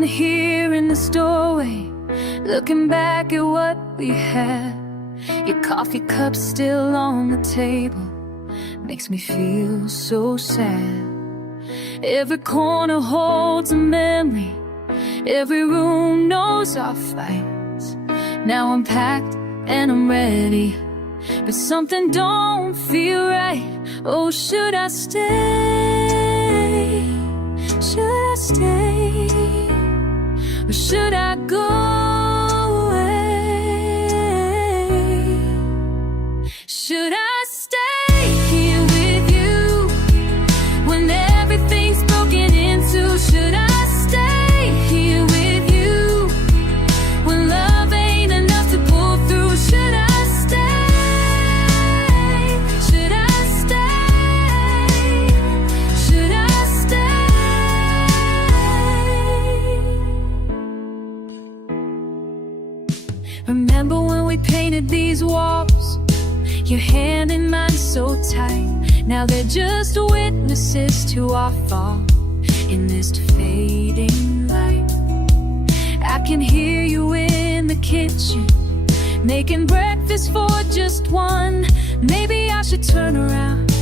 standing here in this doorway, looking back at what we had. Your coffee cup still on the table, makes me feel so sad. Every corner holds a memory, every room knows our fights. Now I'm packed and I'm ready, but something don't feel right. Oh, should I stay? Should I stay? Or should I go away? Should I stay here with you when everything's broken into? Should I stay here with you when love ain't enough to pull through? Should I stay? Should I stay? Should I stay? Remember when we painted these walls? Your hand in mine so tight. Now they're just witnesses to our fall in this fading light. I can hear you in the kitchen, making breakfast for just one. Maybe I should turn around,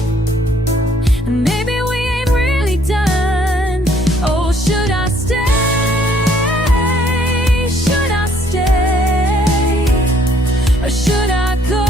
and maybe we ain't really done. Oh, should I stay? Should I stay? Or should I go?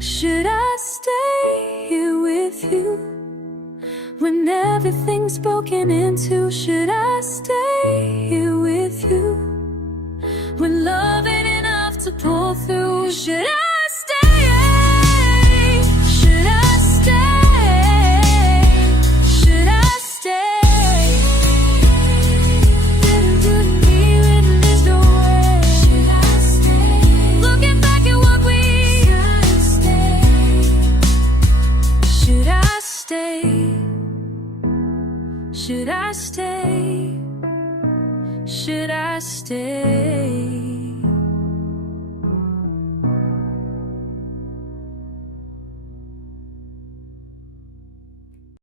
Should I stay here with you when everything's broken into? Should I stay here with you when love ain't enough to pull through? Should I stay? Should I stay? Should I stay? Didn't mean it this way. Should I stay? Looking back at what we should I stay? Should I stay? Should I stay?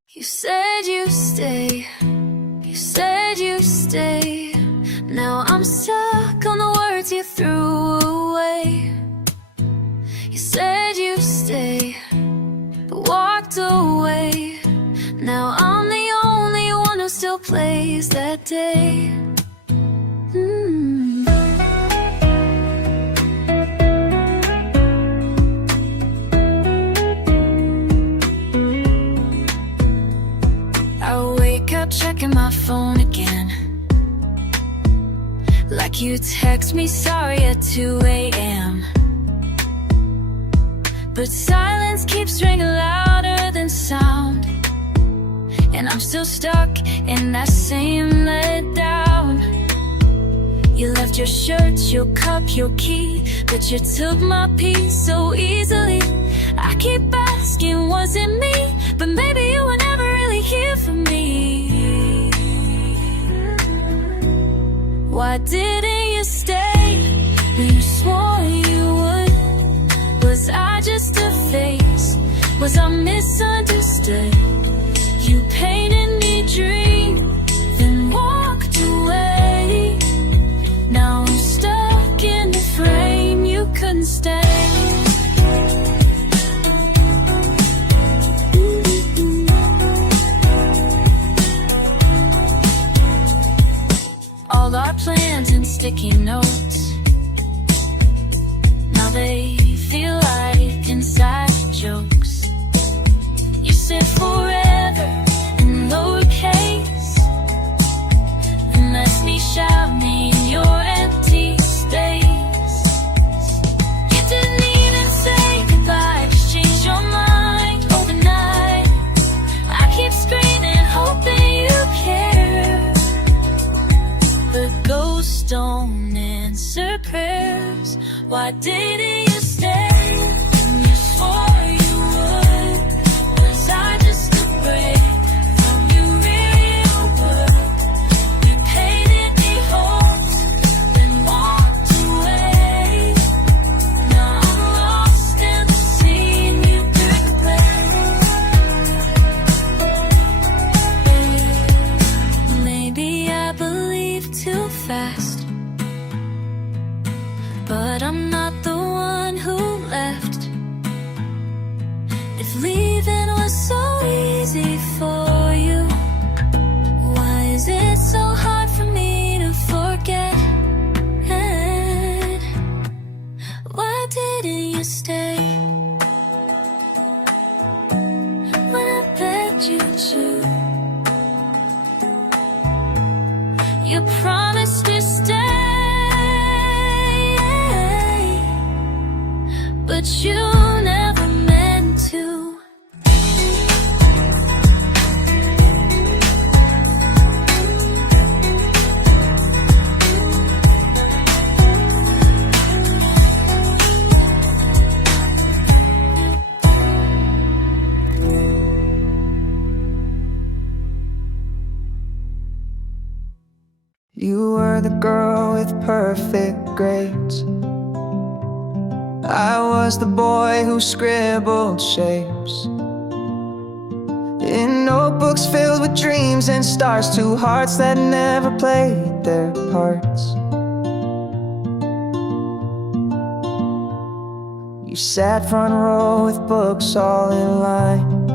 You said you stay. You said you stay. Now I'm stuck on the words you threw away. You said you stay, walked away. Now I'm the only one who still plays that day. I wake up checking my phone again, like you text me sorry at 2 a.m. But silence keeps ringing louder than sound, and I'm still stuck in that same letdown. You left your shirt, your cup, your key, but you took my peace so easily. I keep asking, was it me? But maybe you were never really here for me. Why didn't you stay when you swore you would? Was I just a face? Was I misunderstood? You painted me dream, then walked away. Now I'm stuck in the frame instead. All our plans and sticky notes, now they feel like inside jokes. You said forever in lowercase, and that's me shouting in your empty space. You didn't even say goodbye, just changed your mind overnight. I keep screaming, hoping you care, but ghosts don't answer prayers. Why didn't you stay? You swore you would. Was I just a break from you real good? You painted me holes, then walked away. Now I'm lost in the scene you regret. Maybe I believe too fast, but I'm not the one who left. If leaving was so easy for you, why is it so hard for me to forget? And why didn't you stay when I begged you to? You promised to stay, but you never meant to. You were the girl with perfect grades. I was the boy who scribbled shapes in notebooks filled with dreams and stars, two hearts that never played their parts. You sat front row with books all in line,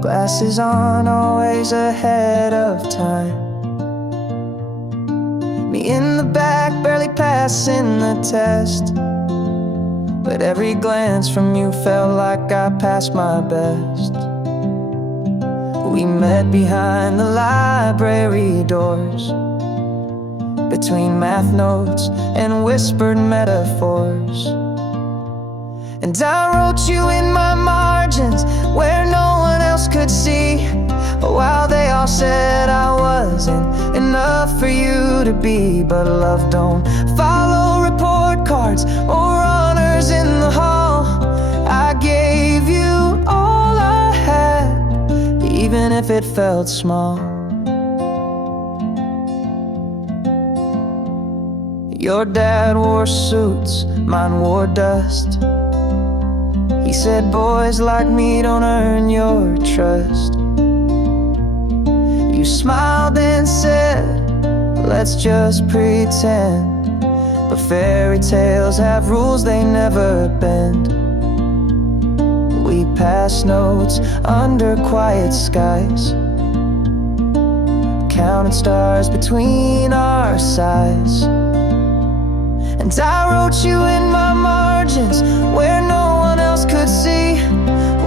glasses on, always ahead of time. Me in the back, barely passing the test, but every glance from you felt like I passed my best. We met behind the library doors, between math notes and whispered metaphors. And I wrote you in my margins where no one else could see, while they all said I wasn't enough for you to be. But love don't follow report cards or honors in the hall. I gave you all I had, even if it felt small. Your dad wore suits, mine wore dust. He said boys like me don't earn your trust. You smiled and said, let's just pretend, but fairy tales have rules they never bend. We passed notes under quiet skies, counting stars between our sighs. And I wrote you in my margins where no one else could see,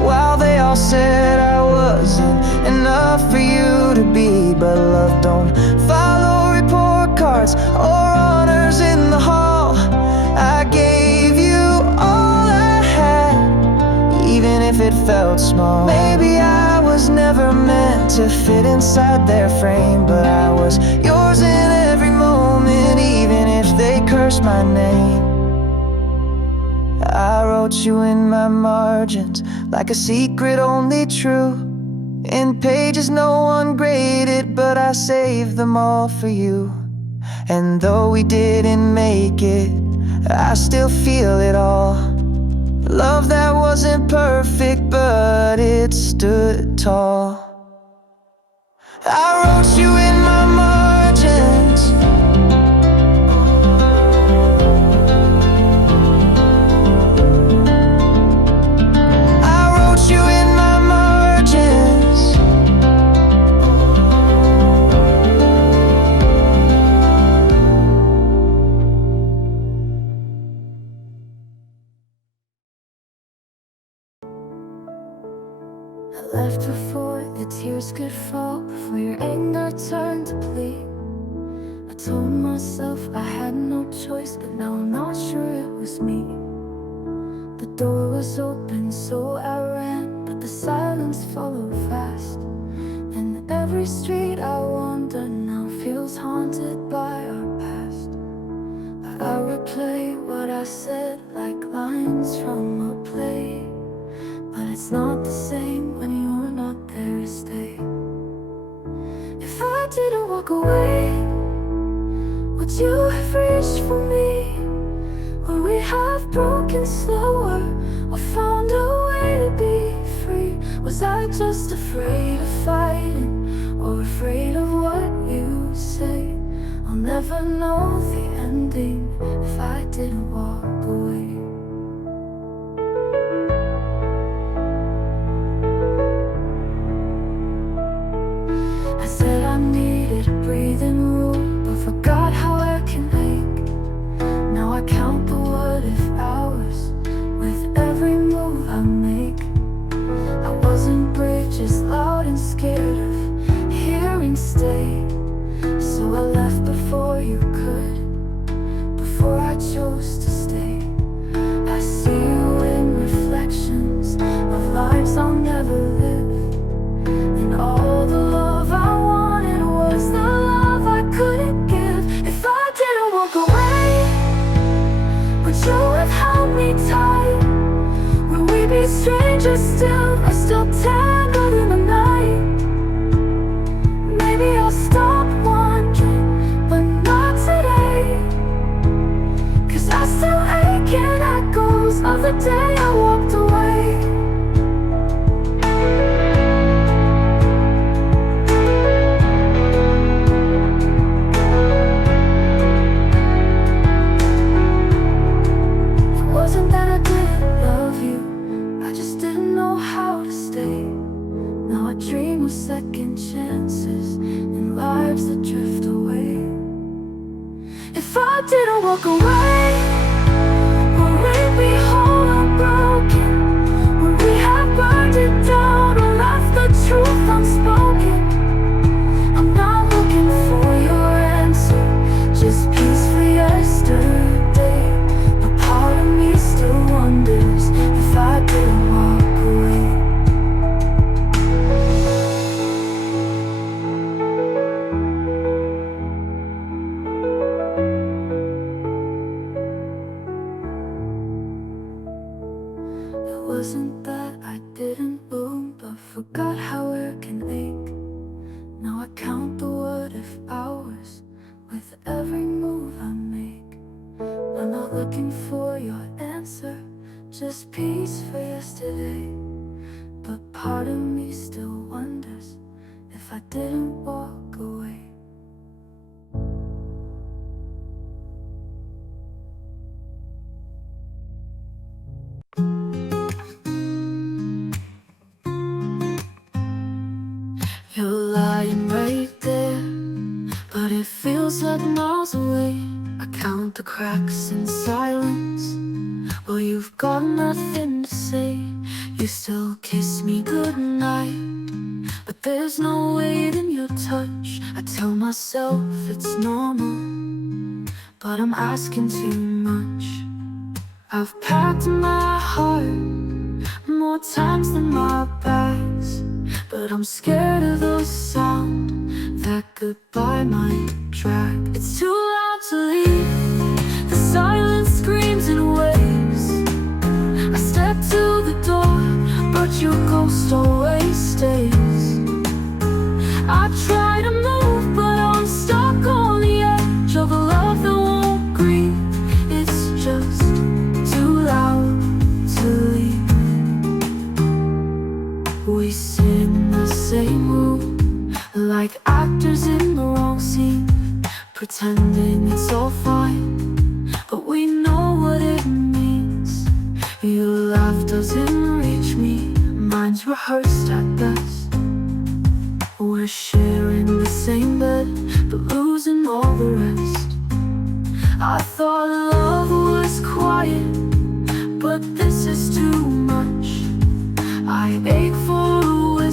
while they all said I wasn't enough for you to be. But love don't follow report cards or honors in the hall. I gave you all I had, even if it felt small. Maybe I was never meant to fit inside their frame, but I was yours in every moment, even if they cursed my name. I wrote you in my margins like a secret only true, in pages no one graded, but I saved them all for you. And though we didn't make it, I still feel it all. Love that wasn't perfect, but it stood tall. I wrote you in my margins, left before the tears could fall, before your anger turned to plea. I told myself I had no choice, but now I'm not sure it was me. The door was open, so I ran, but the silence followed fast. And every street I wander now feels haunted by our past. I replay what I said like lines from a play, but it's not the same when you're not there to stay. If I didn't walk away, would you have reached for me? Would we have broken slower or found a way to be free? Was I just afraid of fighting or afraid of what you say? I'll never know the ending if I didn't walk away. I said I needed breathing room, but forgot how I can ache. Now I count the what if hours with every move I make. I wasn't brave, just loud and scared of hearing stay. So I left before you could, before I chose to stay. I see you in reflections of lives I'll never live. And all the love I wanted was the love I couldn't give. If I didn't walk away, would you have held me tight? Would we be strangers still, or still tangled in the night? Maybe I'll stop wondering, but not today. 'Cause I still ache in echoes of the day I walked away. It wasn't that I didn't love you, I just didn't know how to stay. Now I dream of second chances and lives that drift away. If I didn't walk away, would we be whole or broken? Would we have burned it down or left the truth unspoken? I'm not looking for your answer, just peace for yesterday. But part of me still wonders if I didn't walk away. It wasn't that I didn't bloom, but forgot how it can ache. Now I count the what if hours with every move I make. I'm not looking for your answer, just peace for yesterday. But part of me still wonders if I didn't walk away. You're lying right there, but it feels like miles away. I count the cracks in silence, well you've got nothing to say. You still kiss me goodnight, but there's no weight in your touch. I tell myself it's normal, but I'm asking too much. I've packed my heart more times than my bags, but I'm scared of the sound that goodbye might drag. It's too loud to leave, the silence screams in waves. I step to the door, but your ghost always stays. I try to move, but I'm stuck on the edge of a love that won't grieve. It's just too loud to leave. We sit in the same room, like actors in the wrong scene, pretending it's all fine, but we know what it means. Your laugh doesn't reach me, mine's rehearsed at best. We're sharing the same bed, but losing all the rest. I thought love was quiet, but this is too much. I ache for a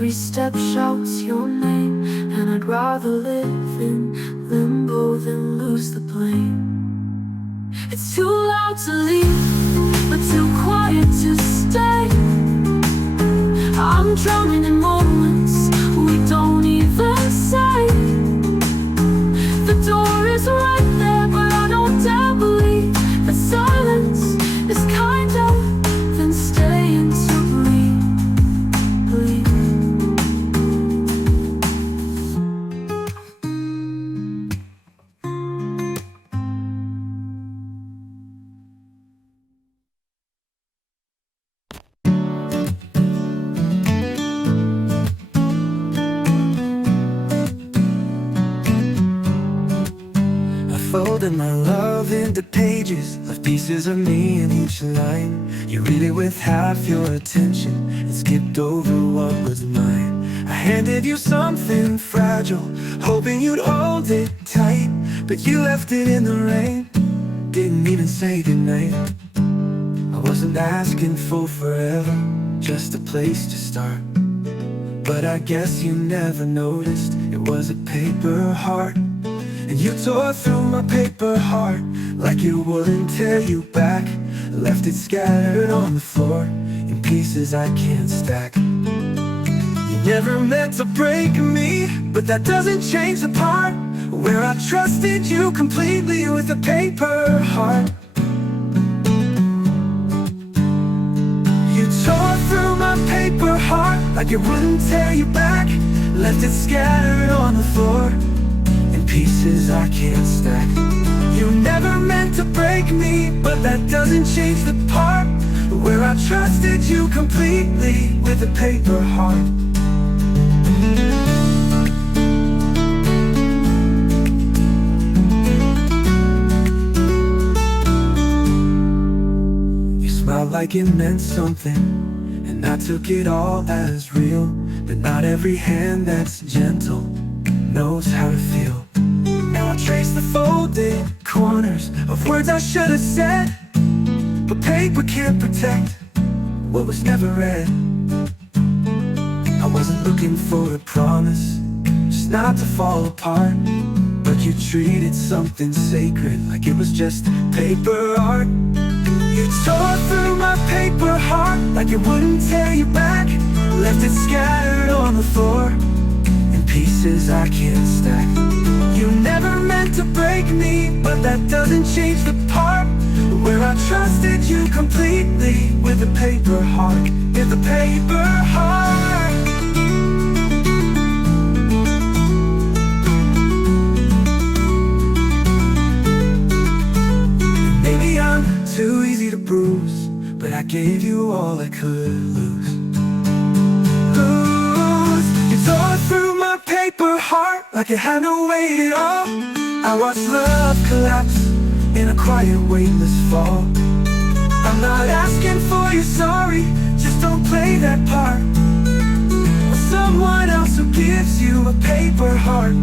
Every step shouts your name, and I'd rather live in limbo than lose the plane. It's too loud to leave, but too quiet to stay. I'm drowning in moments we don't even say. The door is right there, but I don't dare believe that silence is kinder than staying to breathe. Folded my love into pages, left pieces of me in each line. You read it with half your attention and skipped over what was mine. I handed you something fragile, hoping you'd hold it tight, but you left it in the rain, didn't even say goodnight. I wasn't asking for forever, just a place to start, but I guess you never noticed it was a paper heart. And you tore through my paper heart like it wouldn't tear you back. Left it scattered on the floor in pieces I can't stack. You never meant to break me, but that doesn't change the part where I trusted you completely with a paper heart. You tore through my paper heart like it wouldn't tear you back. Left it scattered on the floor, pieces I can't stack. You never meant to break me, but that doesn't change the part where I trusted you completely with a paper heart. You smiled like it meant something, and I took it all as real, but not every hand that's gentle knows how to feel. Now I trace the folded corners of words I should have said, but paper can't protect what was never read. I wasn't looking for a promise, just not to fall apart, but you treated something sacred like it was just paper art. You tore through my paper heart like it wouldn't tear you back. Left it scattered on the floor in pieces I can't stack. You never meant to break me, but that doesn't change the part where I trusted you completely with a paper heart, with a paper heart. Maybe I'm too easy to bruise, but I gave you all I could lose. You tore through my paper heart like it had no weight at all. I watched love collapse in a quiet, weightless fall. I'm not asking for your sorry, just don't play that part with someone else who gives you a paper heart.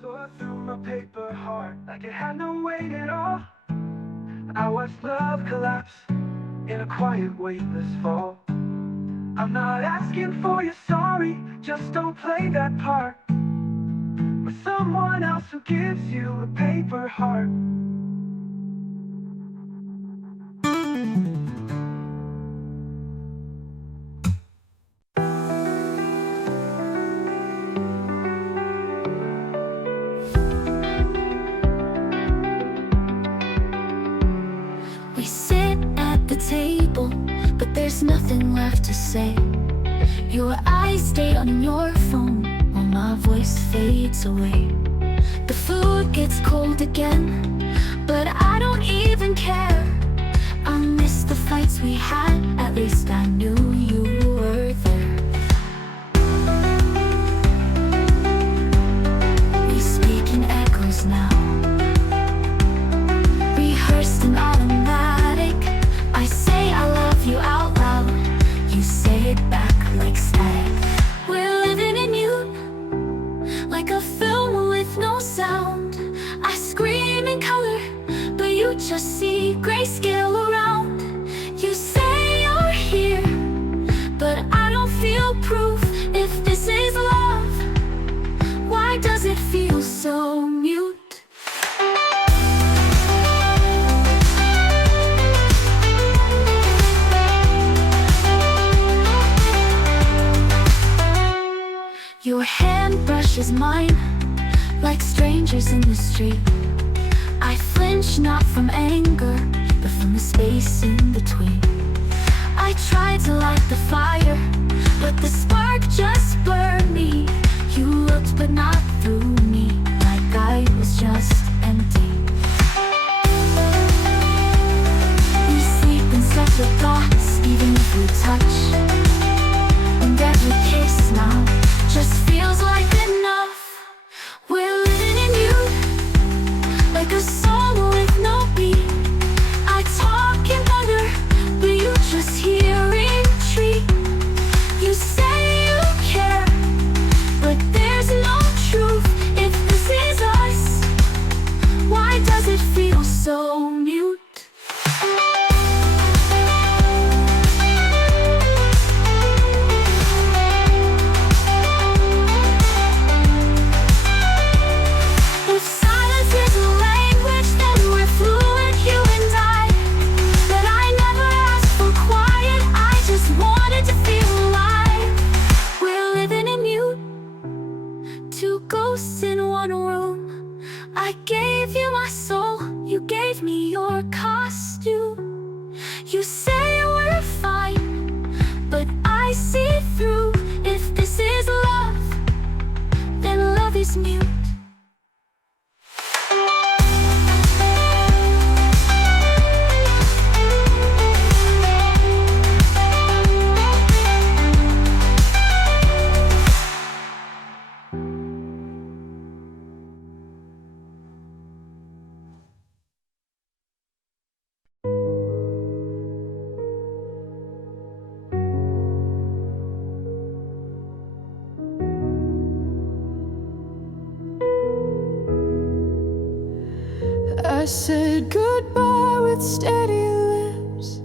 Tore through my paper heart like it had no weight at all. I watched love collapse in a quiet, weightless fall. I'm not asking for your sorry, just don't play that part with someone else who gives you a paper heart. We sit at the table, but there's nothing left to say. Your eyes stay on your phone while my voice fades away. The food gets cold again, but I don't even care. I miss the fights we had, at least I knew you were there. fade back like static. We're living in you, like a film with no sound. I scream in color, but you just see grayscale around. You say you're here, but I don't feel proof. If this is love, why does it feel so mute? Your hand brushes mine, like strangers in the street. I flinch not from anger, but from the space in between. I tried to light the fire, but the spark just burned me. You looked but not through me, like I was just empty. We sleep in separate thoughts, even if we touch. And every kiss now just feels like enough. We're living in you, like a song with no beat. I talk in thunder, but you just hear retreat. You say you care, but there's no truth. If this is us, why does it feel so mute? If silence is a language, then we're fluent, you and I. But I never asked for quiet, I just wanted to feel alive. We're living in you, two ghosts in one room. I gave you my soul, you gave me your costume. You say we're fine, but I see through. If this is love, then love is mute. I said goodbye with steady lips,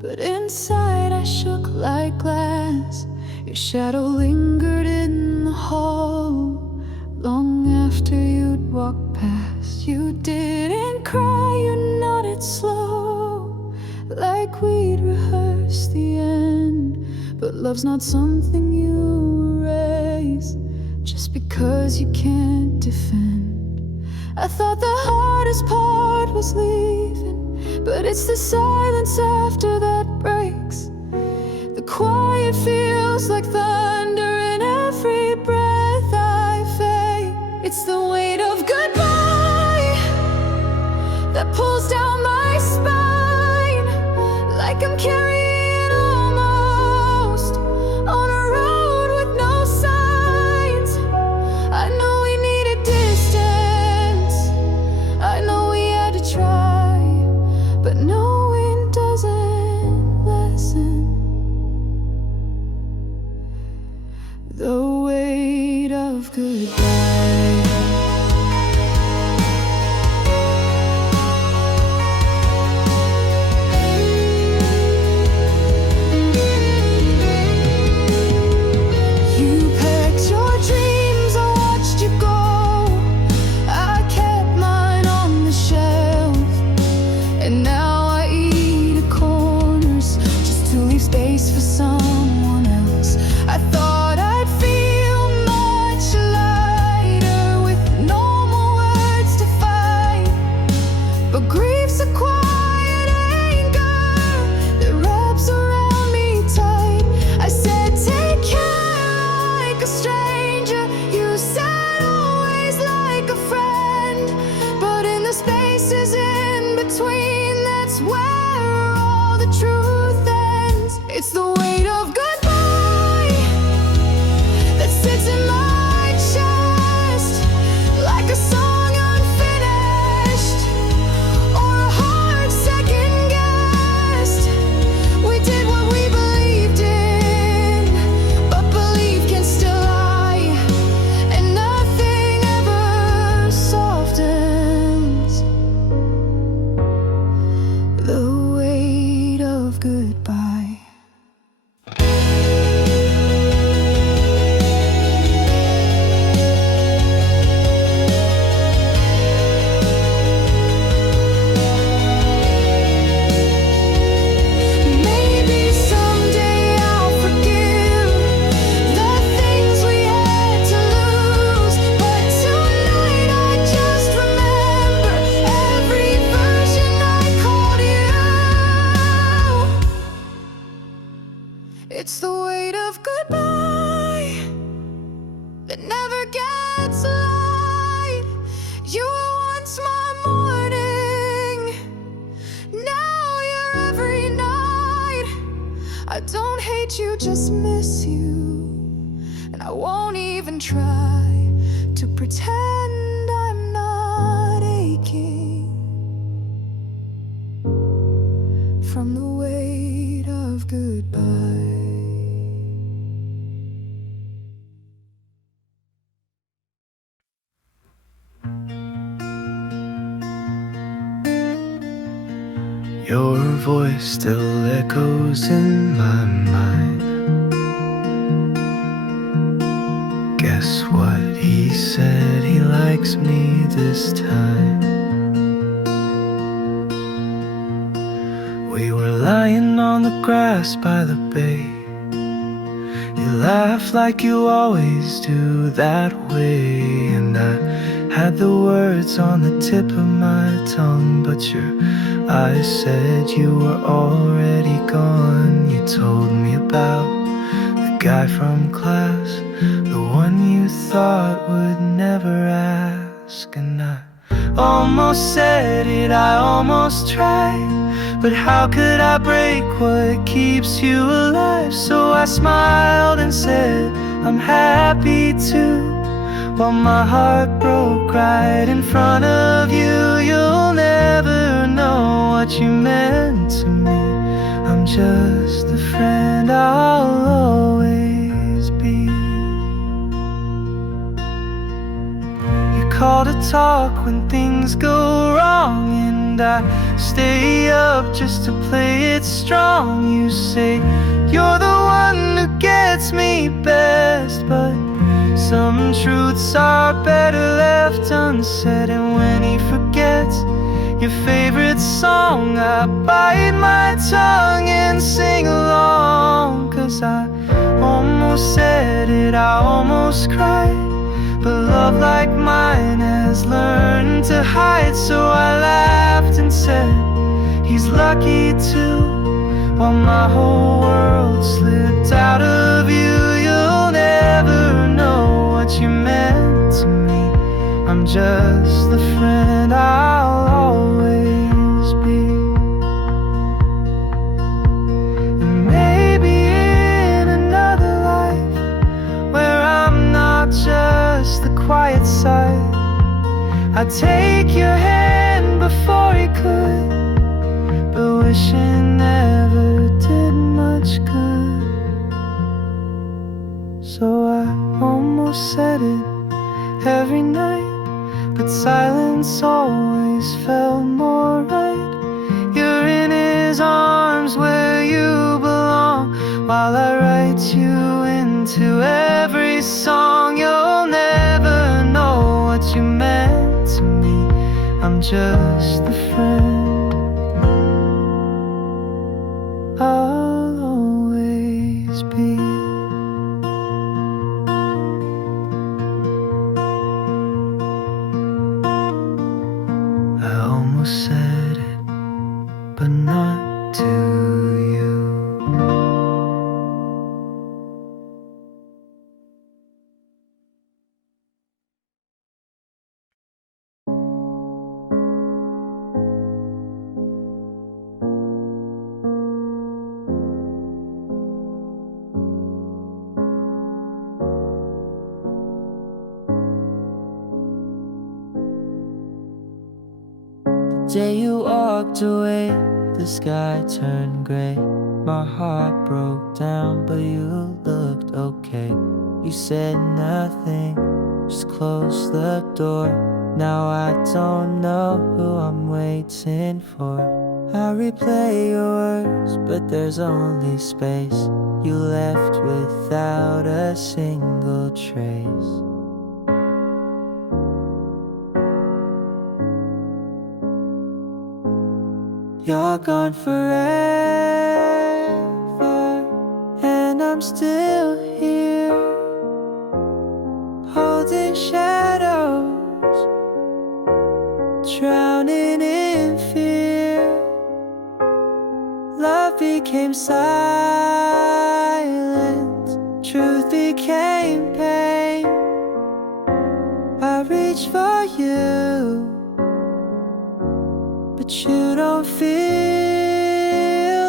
but inside I shook like glass. Your shadow lingered in the hall long after you'd walked past. You didn't cry, you nodded slow, like we'd rehearsed the end. But love's not something you erase just because you can't defend. I thought the hardest part was leaving, but it's the silence after that breaks. The quiet feels like thunder in every breath I fake. It's the weight of goodbye that pulls down my spine, like I'm carrying almost on a road with no signs. I know we needed distance, I know we had to try, but knowing doesn't lessen the weight of goodbye. You packed your dreams, I watched you go. I kept mine on the shelf, and now I eat at corners just to leave space for someone else. I thought I'd feel much It's the weight of goodbye that never gets light. You were once my morning, now you're every night. I don't hate you, just miss you, and I won't even try to pretend I'm not aching from the weight of goodbye. Your voice still echoes in my mind. Guess what he said? He likes me this time. We were lying on the grass by the bay. You laughed like you always do that way, and I had the words on the tip of my tongue, but your eyes said you were already gone. You told me about the guy from class, the one you thought would never ask. And I almost said it, I almost tried, but how could I break what keeps you alive? So I smiled and said, I'm happy to. While my heart broke right in front of you, you'll never know what you meant to me. I'm just the friend I'll always be. You call to talk when things go wrong, and I stay up just to play it strong. You say you're the one who gets me best, but some truths are better left unsaid. And when he forgets your favorite song, I bite my tongue and sing along. 'Cause I almost said it, I almost cried, but love like mine has learned to hide. So I laughed and said, he's lucky too. While my whole world slipped out of you, you'll never know what you meant to me. I'm just the friend I'll always be. And maybe in another life, where I'm not just the quiet side, I'd take your hand before he could, but wishing never did much good. So I almost said it every night, but silence always felt more right. You're in his arms where you belong, while I write you into every song. You'll never know what you meant to me. I'm just the friend I'll always be. I almost said it, but not to you. Day you walked away, the sky turned gray. My heart broke down, but you looked okay. You said nothing, just closed the door. Now I don't know who I'm waiting for. I replay your words, but there's only space. You left without a single trace. You're gone forever, and I'm still here, holding shadows, drowning in fear. Love became silent, you, but you don't feel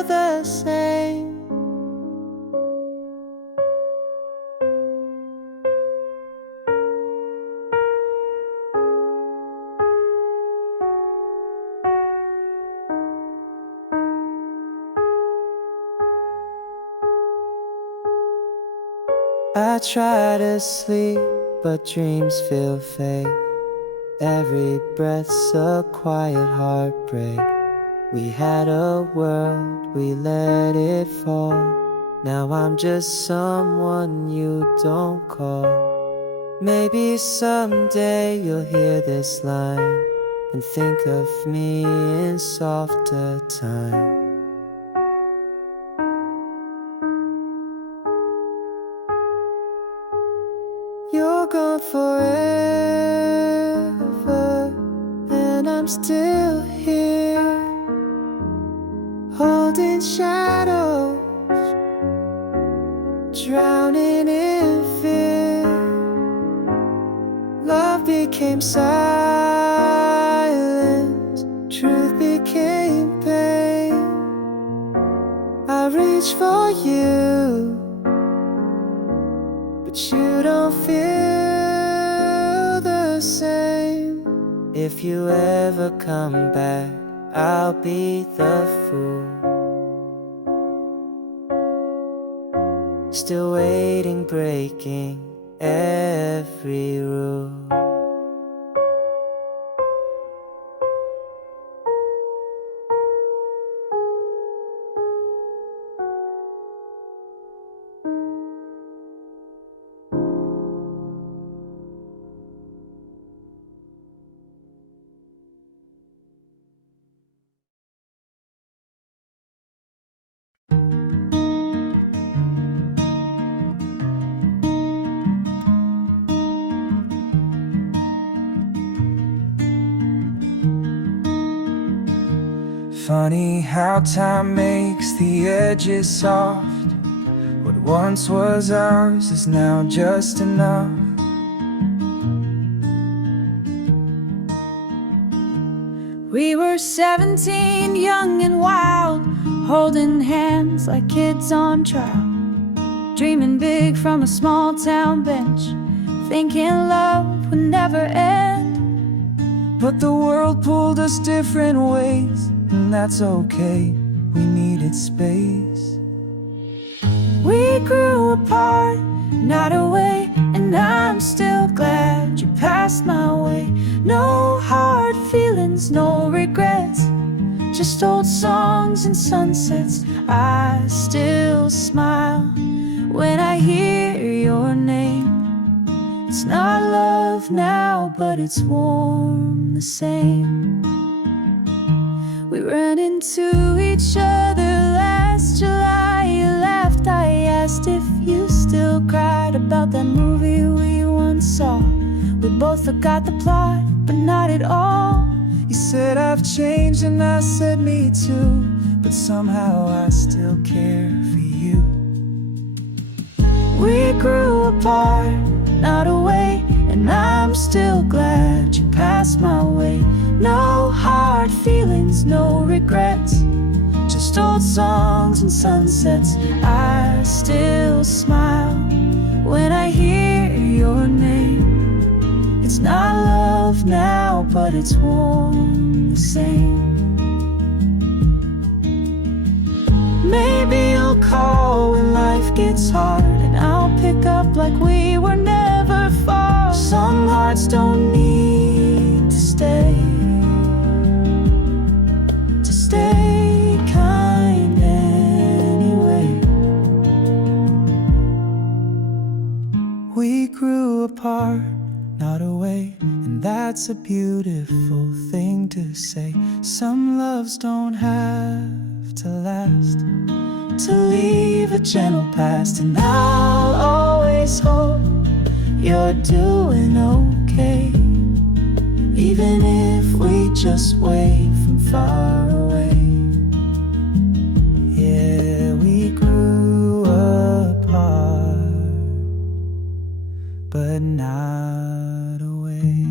the same. I try to sleep, but dreams feel fake. Every breath's a quiet heartbreak. We had a world, we let it fall. Now I'm just someone you don't call. Maybe someday you'll hear this line and think of me in softer time. You're gone forever, and I'm still here, holding shadows, drowning in fear. Love became silence, truth became pain. I reach for you, but you don't feel the same. If you ever come back, I'll be the fool, still waiting, breaking every rule. Funny how time makes the edges soft. What once was ours is now just enough. We were 17, young and wild, holding hands like kids on trial, dreaming big from a small town bench, thinking love would never end. But the world pulled us different ways, and that's okay, we needed space. We grew apart, not away, and I'm still glad you passed my way. No hard feelings, no regrets, just old songs and sunsets. I still smile when I hear your name. It's not love now, but it's warm the same. We ran into each other last July. You laughed, I asked if you still cried about that movie we once saw. We both forgot the plot, but not at all. You said I've changed and I said me too, but somehow I still care for you. We grew apart, not away, and I'm still glad you passed my way. No hard feelings, no regrets, just old songs and sunsets. I still smile when I hear your name. It's not love now, but it's warm the same. Maybe you'll call when life gets hard, and I'll pick up like we were never far. Some hearts don't need to stay kind anyway. We grew apart, not away, and that's a beautiful thing to say. Some loves don't have to last, to leave a gentle past. And I'll always hope you're doing okay, even if we just wave from far away. Yeah, we grew apart, but not away.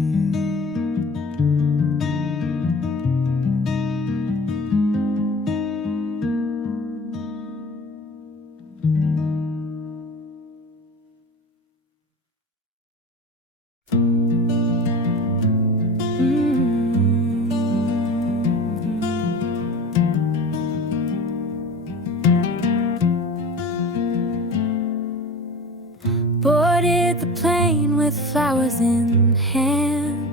boarded the plane with flowers in hand,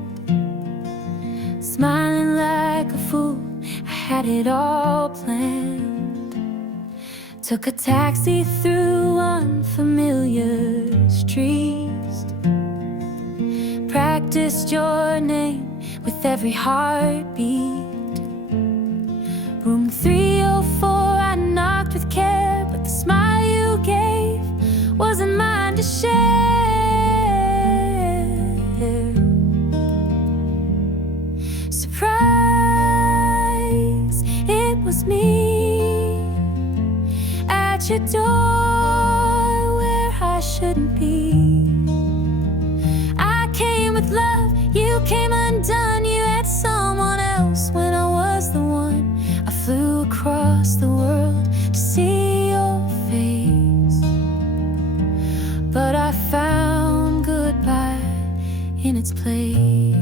smiling like a fool. I had it all planned. Took a taxi through unfamiliar streets, practiced your name with every heartbeat. Room 304, I knocked with care, but the smile you gave wasn't mine to share. Surprise, it was me at your door where I shouldn't be. I came with love, you came undone. You had someone else when I was the one. I flew across the world to see your face, but I found goodbye in its place.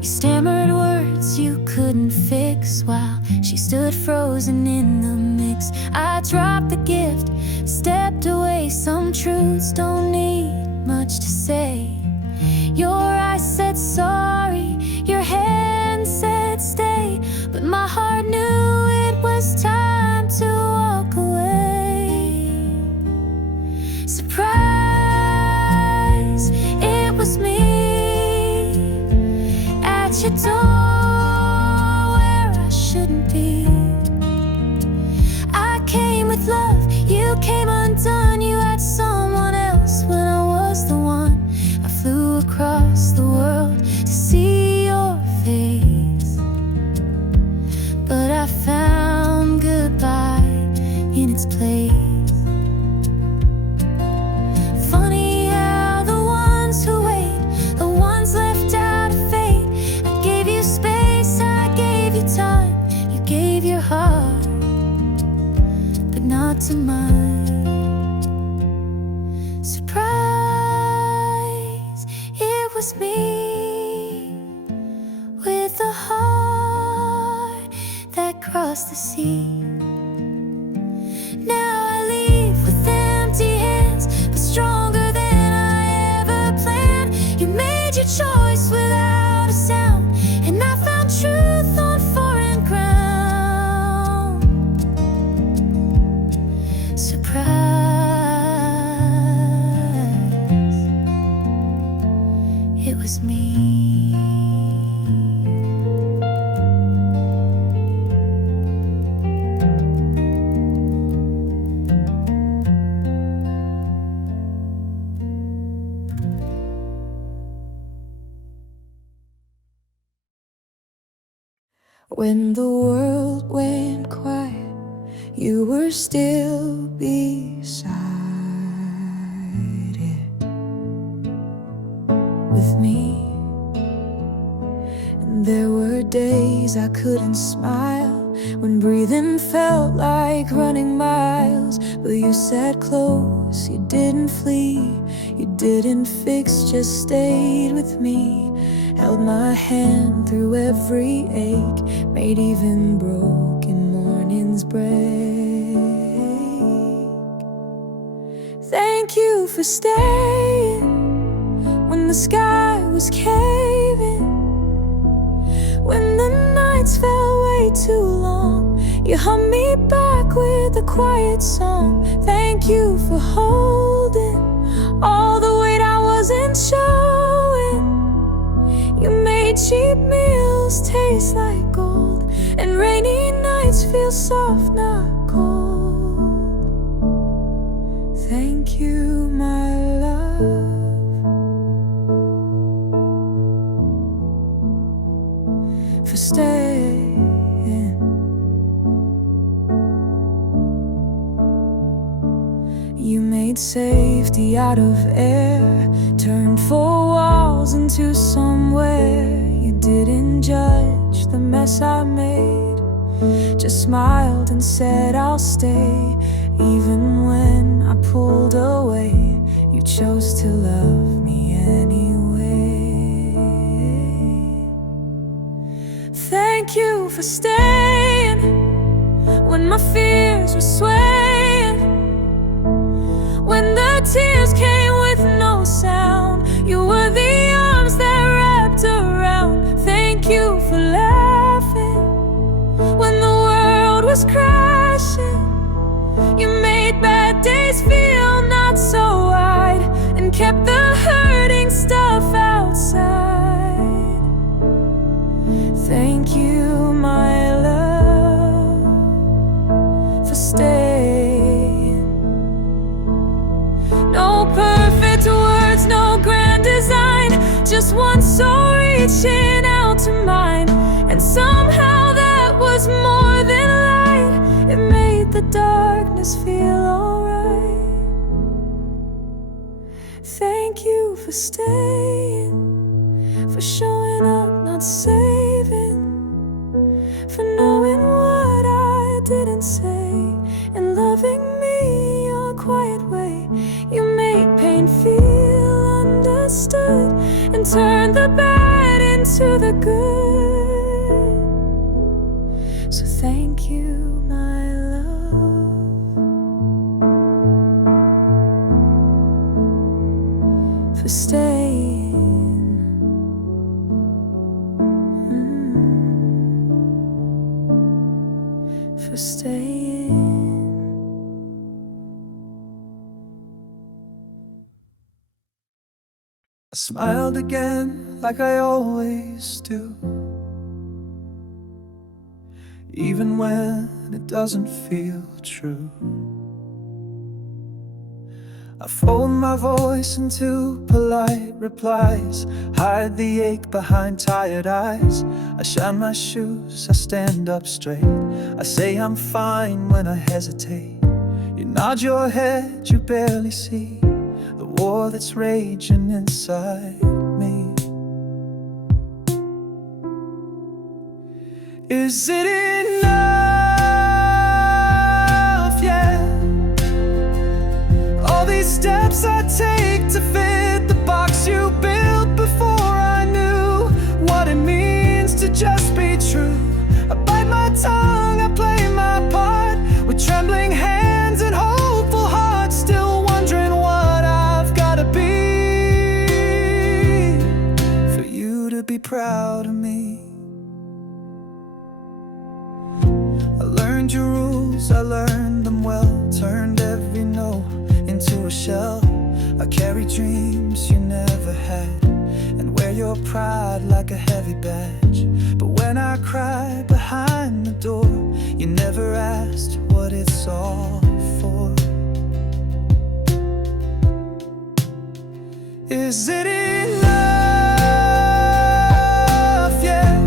You stammered words you couldn't fix while she stood frozen in the mix. I dropped the gift, stepped away. Some truths don't need much to say. Your eyes said sorry, your hand said stay, but my heart knew it was time to walk away. Surprise, it was me at your door where I shouldn't be. I came with love, you came undone. You had someone else when I was the one. I flew across the world to see your face, but I found goodbye in its place. Funny how the ones who wait, the ones left out of fate. I gave you space, I gave you time, you gave your heart, but not to mine. Surprise, it was me with a heart that crossed the sea. Now I leave with empty hands, but stronger than I ever planned. You made your choice without a sound, and I found truth on foreign ground. Surprise, it was me. When the world went quiet, you were still beside it with me. And there were days I couldn't smile, when breathing felt like running miles. But you sat close, you didn't flee, you didn't fix, just stayed with me. Held my hand through every ache, made even broken mornings break. Thank you for staying when the sky was caving, when the nights felt way too long. You held me back with a quiet song. Thank you for holding all the weight I wasn't showing. You made cheap meals taste like gold, and rainy nights feel soft, not cold. Thank you, my love, for staying. You made safety out of air, turned four walls into somewhere. You didn't judge the mess I made, just smiled and said I'll stay. Even when I pulled away, you chose to love me anyway. you for staying when my fears were swaying. When the tears came with no sound, you were the arms that wrapped around. Thank you for laughing when the world was crashing. You made bad days feel not so wide and kept the hurting stuff outside. Thank you, my love, for staying. No perfect words, no grand design, just one soul reaching out to mine. And somehow that was more than light. It made the darkness feel alright. Thank you for staying, for showing up, not saving, for knowing what I didn't say, and loving me your quiet way. You made pain feel understood and turned the bad into the good. So thank you, my love, for staying. For staying. I smiled again like I always do, even when it doesn't feel true. I fold my voice into polite replies, hide the ache behind tired eyes. I shine my shoes, I stand up straight, I say I'm fine when I hesitate. You nod your head, you barely see the war that's raging inside me. Is it enough yet? All these steps I take to fit the box you built before I knew what it means to just be true. I bite my tongue, I play my part with trembling hands and hopeful hearts, still wondering what I've gotta be for you to be proud of me. I learned your rules, I learned them well, turned every no into a shell. I carry dreams you never had and wear your pride like a heavy badge. But when I cry behind the door, you never asked what it's all for. Is it enough yet?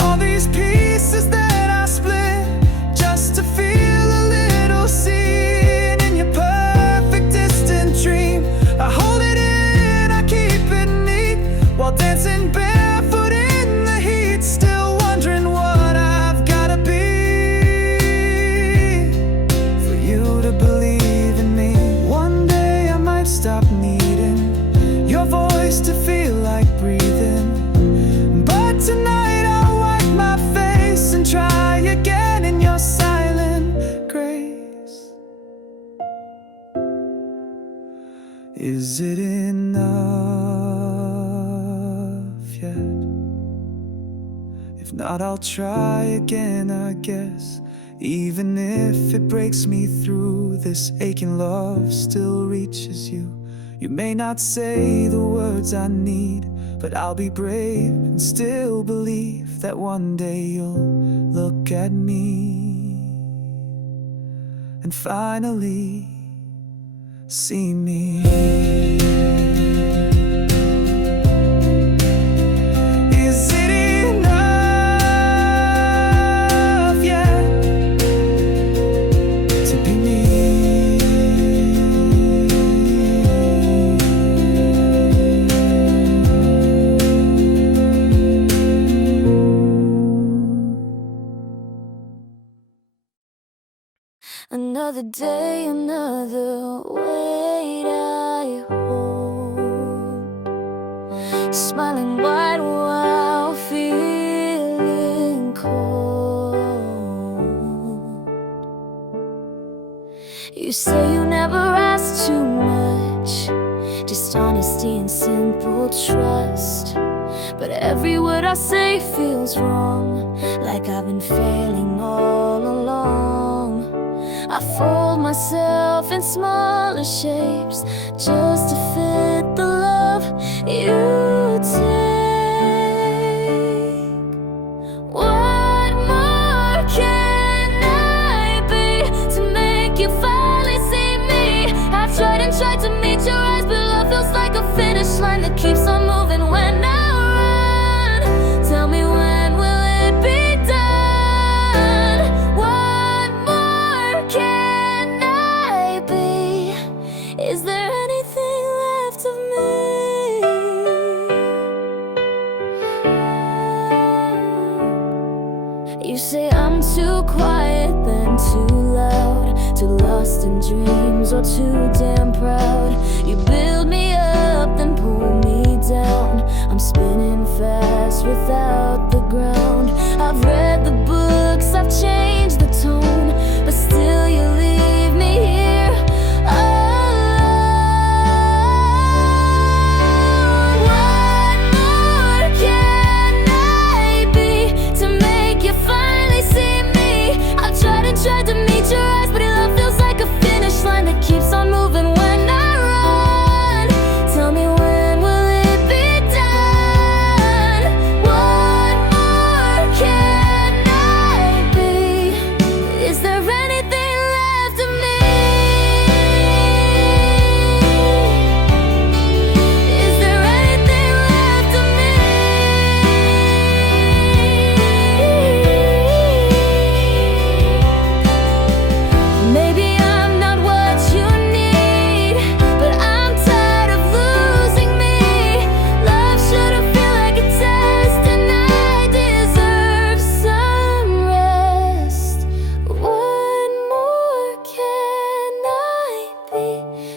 All these pieces that I split just to feel a little seen in your perfect distant dream. I hold it in, I keep it neat while dancing barefoot in the heat, still wondering what I've gotta be for you to believe in me. One day I might stop needing your voice to feel like breathing, but tonight I'll wipe my face and try again in your silent grace. Is it enough yet? If not, I'll try again, I guess. Even if it breaks me through, this aching love still reaches you. You may not say the words I need, but I'll be brave and still believe that one day you'll look at me and finally see me. Is it enough yet to be me? Another day, another weight I hold, smiling wide while feeling say you never ask too much, just honesty and simple trust. But every word I say feels wrong, like I've been failing all along. I fold myself in smaller shapes just to fit the love you take. What more can I be to make you finally see me? I've tried and tried to meet your eyes, but love feels like a finish line that keeps on moving when I run. Tell me when will it be done? What more can I be? Is there anything left of me? You say I'm too quiet, then too loud, too lost in dreams or too damn proud. You build me up, then pull me down. I'm spinning fast without the ground. I've read the books, I've changed the tone, but still you leave me here alone. What more can I be to make you finally see me? I've tried and tried to meet your eyes, but your love feels like a finish line that keeps on moving when I run. Tell me when will it be done? What more can I be? Is there anything left of me? Is there anything left of me? Maybe I'm not what you need, but I'm tired of losing me. Love shouldn't feel like a test, and I deserve some rest. What more can I be?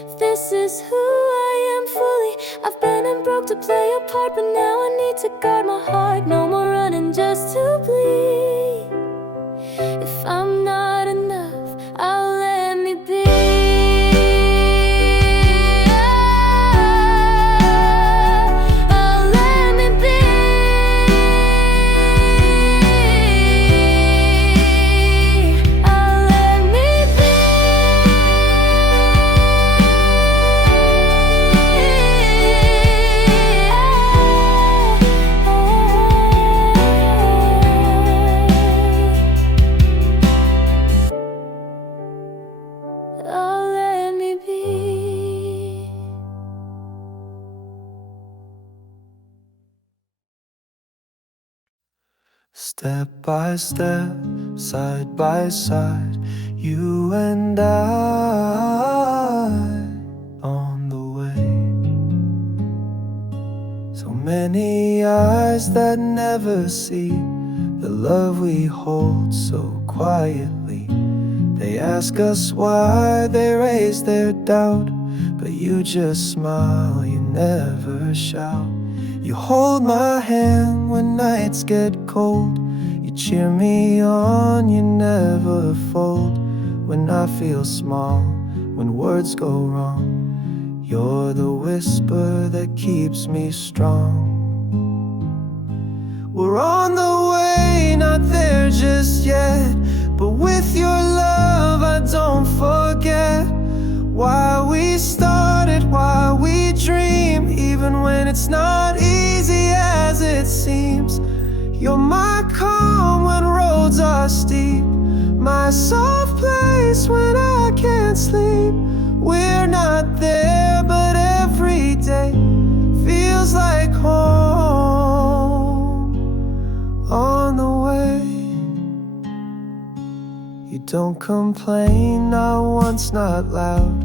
If this is who I am fully, I've been and broke to play a part, but now I need to guard my heart. No more running just to bleed. If I'm not enough, I'll let me be. I'll let me be. I'll let me be. Oh, let me be. Step by step, side by side, you and I on the way. So many eyes that never see the love we hold so quietly. They ask us why, they raise their doubt, but you just smile, you never shout. You hold my hand when nights get cold. You cheer me on, you never fold. When I feel small, when words go wrong, you're the whisper that keeps me strong. We're on the way, not there just yet, but with your love I don't forget why we started, why we dream, even when it's not easy as it seems. You're my calm when roads are steep, my soft place when I can't sleep. We're not there, but every day feels like home. On the way, you don't complain, not once, not loud,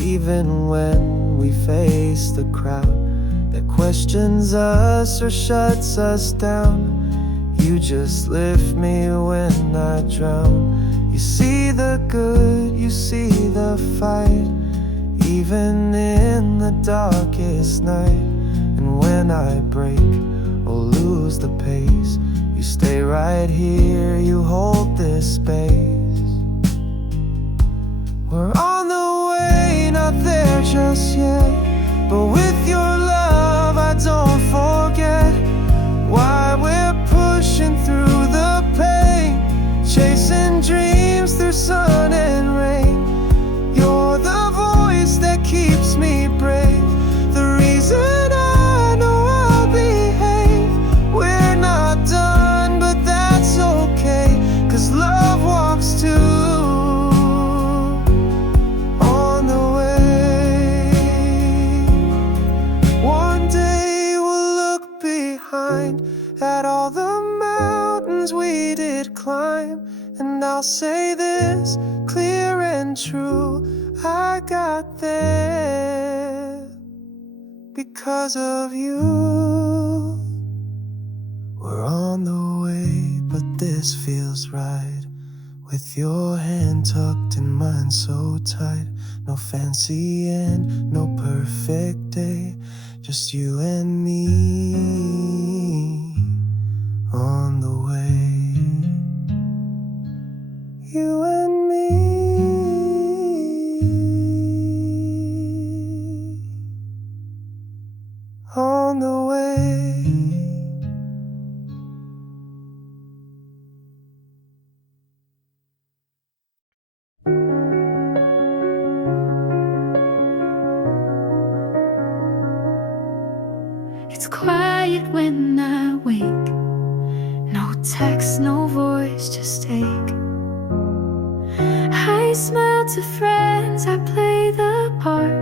even when we face the crowd that questions us or shuts us down. You just lift me when I drown. You see the good, you see the fight, even in the darkest night. And when I break or lose the pace, you stay right here, you hold this space. We're on that all the mountains we did climb. And I'll say this clear and true, I got there because of you. We're on the way, but this feels right. With your hand tucked in mine so tight. No fancy end, no perfect day. Just you and me on the way. You and me on the way. It's quiet when I wake. No text, no voice, just ache. I smile to friends, I play the part,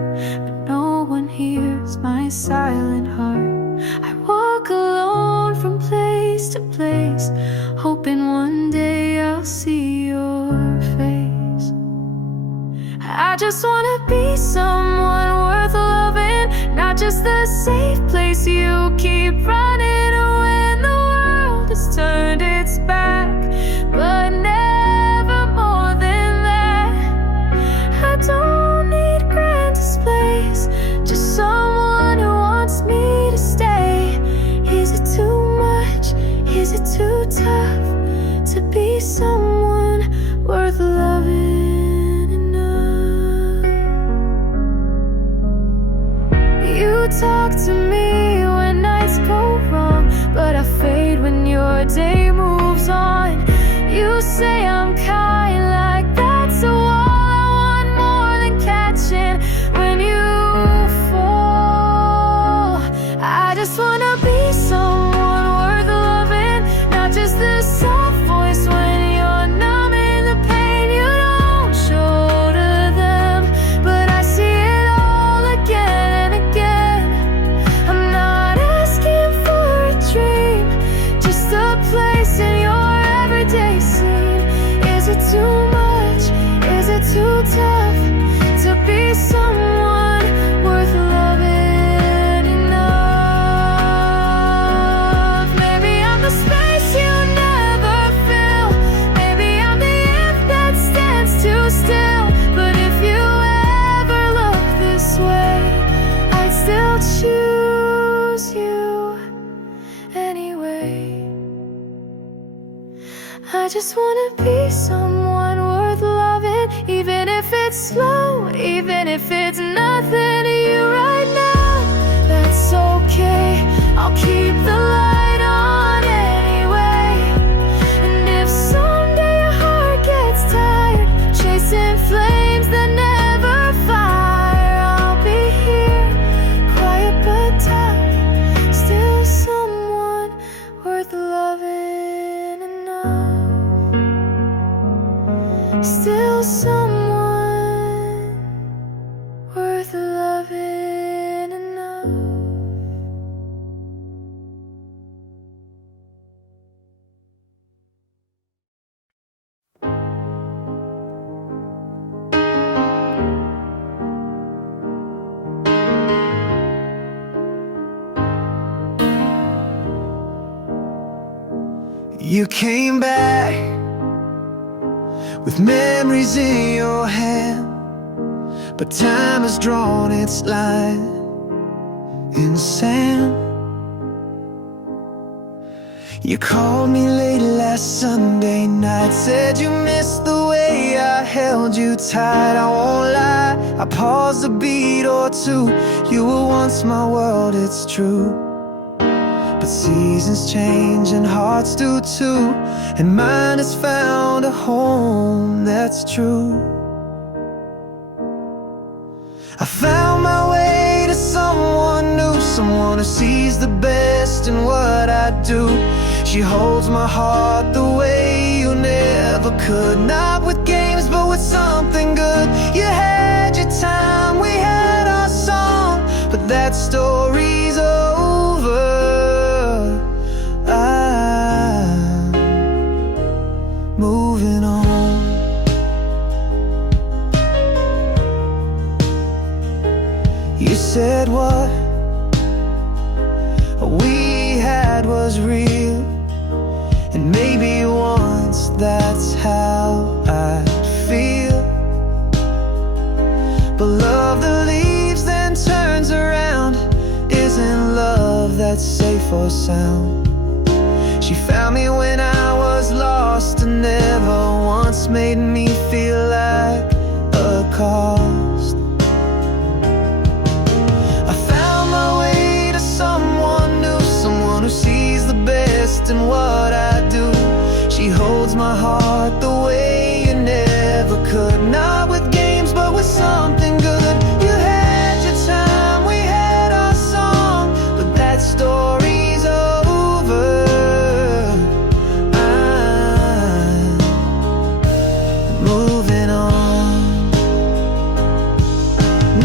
but no one hears my silent heart. I walk alone from place to place, hoping one day I'll see your face. I just wanna be someone worth loving, not just the safe place you keep running when the world has turned its back. But never more than that. I don't need grand displays, just someone who wants me to stay. Is it too much? Is it too tough to be someone worth loving enough? You talk to me when nights go wrong, but I fade when your day moves on. You say I'm kind, like that's all I want more than catching when you fall. I just wanna be someone worth loving, not just the soft voice when you're numbing the pain you don't show to them. But I see it all again and again. I'm not asking for a dream, just a place in your everyday scene. Is it too much? Is it too tough to be someone worth loving enough? Maybe I'm the space you never fill. Maybe I'm the if that stands too still. But if you ever look this way, I'd still choose you anyway. I just wanna be someone worth loving, even if it's slow, even if it's nothing to you right now. That's okay, I'll keep the light on anyway. And if someday your heart gets tired, chasing flames that never fire, I'll be here, quiet but tough, still someone worth loving enough. Still someone worth loving enough. You came back with memories in your hand, but time has drawn its line in sand. You called me late last Sunday night, said you missed the way I held you tight. I won't lie, I paused a beat or two. You were once my world, it's true. But seasons change and hearts do too, and mine has found a home, that's true. I found my way to someone new, someone who sees the best in what I do. She holds my heart the way you never could, not with games but with something good. You had your time, we had our song, but that story's over. had was real, and maybe once that's how I'd feel. But love that leaves then turns around isn't love that's safe or sound. She found me when I was lost and never once made me feel like a cost. I found my way to someone new, someone who sees the best in what I do. She holds my heart the way you never could, not with games but with something good. You had your time, we had our song, but that story's over. I'm moving on.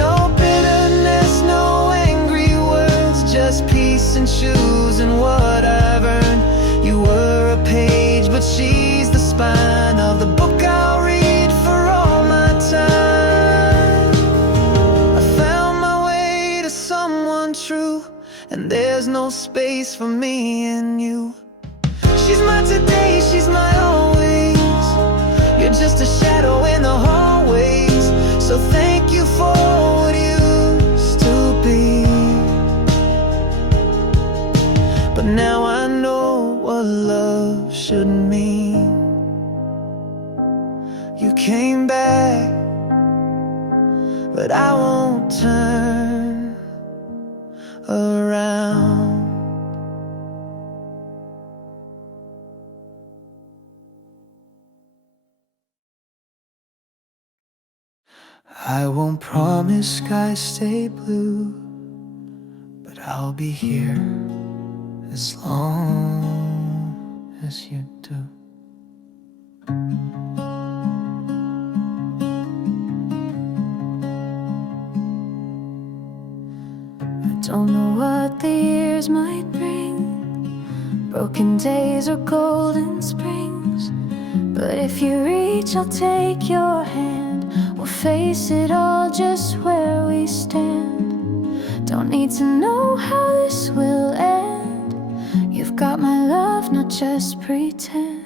No bitterness, no angry words, just peace and choosing what I've earned. You were a page, but she's the spine of the book I'll read for all my time. I found my way to someone true, and there's no space for me in you. She's my today, she's my always. You're just a shadow in the hallways, so thank you for what used to be. But now I know what love should mean. You came back, but I won't turn around. I won't promise skies stay blue, but I'll be here as long as you do. I don't know what the years might bring, broken days or golden springs, but if you reach, I'll take your hand. We'll face it all just where we stand. Don't need to know how this will end. You've got my love, not just pretend.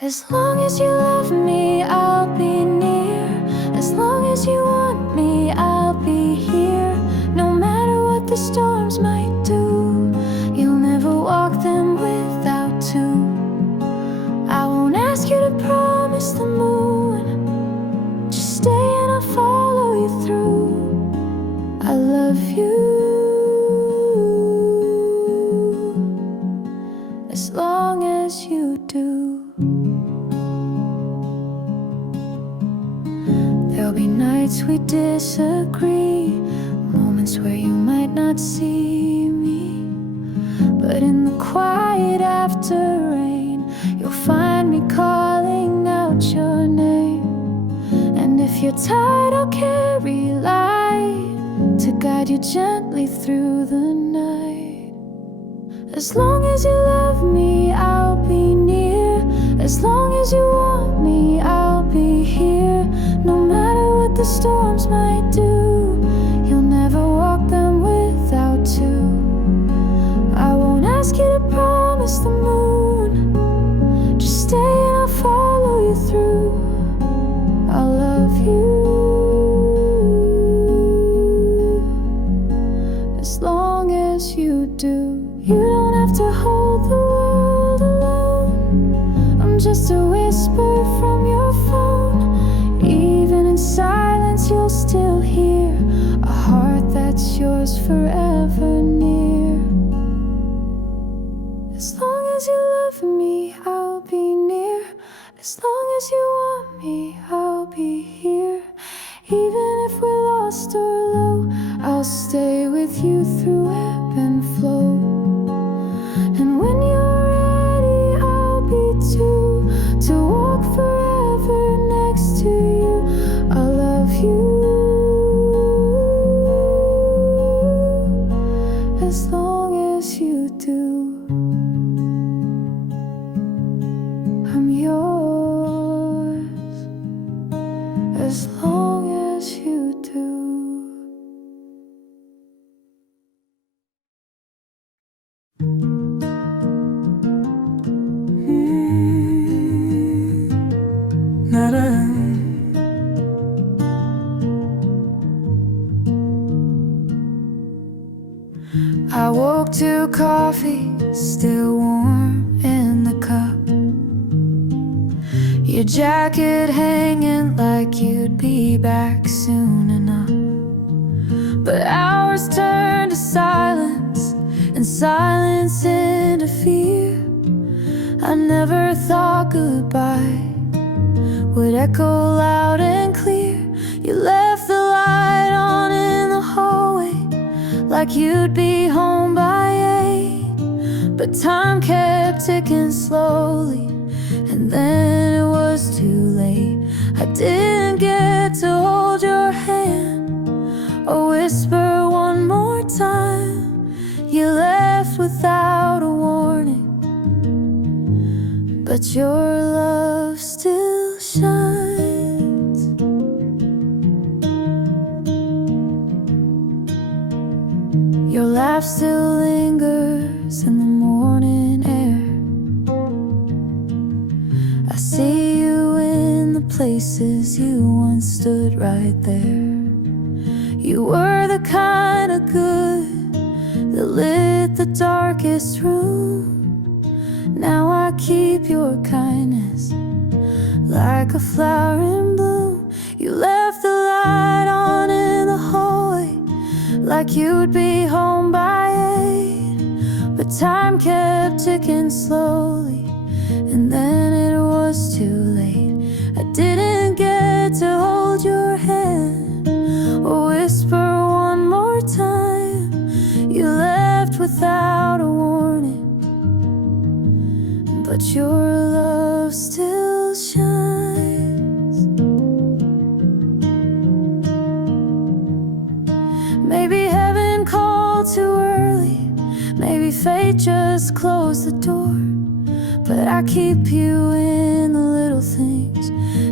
As long as you love me, I'll be near. As long as you want me, I'll be here. No matter what the storms might do, you'll never walk them without two. I won't ask you to promise the moon, just stay and I'll follow you through. I love you as long as you do. There'll be nights we disagree, moments where you might not see me, but in the quiet after rain, you'll find me calling out your name. And if you're tired, I'll carry light to guide you gently through the night. As long as you love me, I'll be near. As long as you want me, I'll be here. No matter what the storms might do, you'll never walk them without two. I won't ask you to promise the moon, just stay and I'll follow you through. I'll love you as long as you do. You don't have to hold the world alone, I'm just a whisper from your phone. Even in silence you'll still hear a heart that's yours forever near. As long as you love me, I'll be near. As long as you want me, I'll be here. Even if we're lost or low, I'll stay with you through ebb and flow. And when you're ready, I'll be too, to walk forever next to you. I love you as long as you do. I'm yours as long as you do. woke to coffee still warm in the cup. Your jacket hanging like you'd be back soon enough. But hours turned to silence, and silence into fear. I never thought goodbye would echo loud and clear. You left the light on in the hallway like you'd be home by 8. But time kept ticking slowly, and then it was too late. I didn't get to hold your hand or whisper one more time. You left without a warning, but your love still shines. Your laugh still lingers in the morning air. I see you in the places you once stood right there. You were the kind of good that lit the darkest room. Now I keep your kindness like a flower in bloom. You left the light on in the hallway like you'd be home by 8. But time kept ticking slowly, and then it was too late. I didn't get to hold your hand or whisper one more time. You left without a warning, but your love still shines. Maybe heaven called too early, maybe fate just closed the door. But I keep you in the little things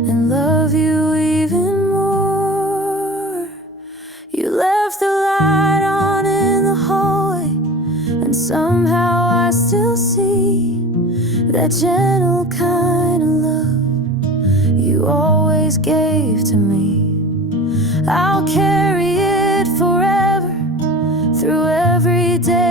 and love you even more. You left the light on in the hallway, and somehow I still see that gentle kind of love you always gave to me. I'll carry it forever through every day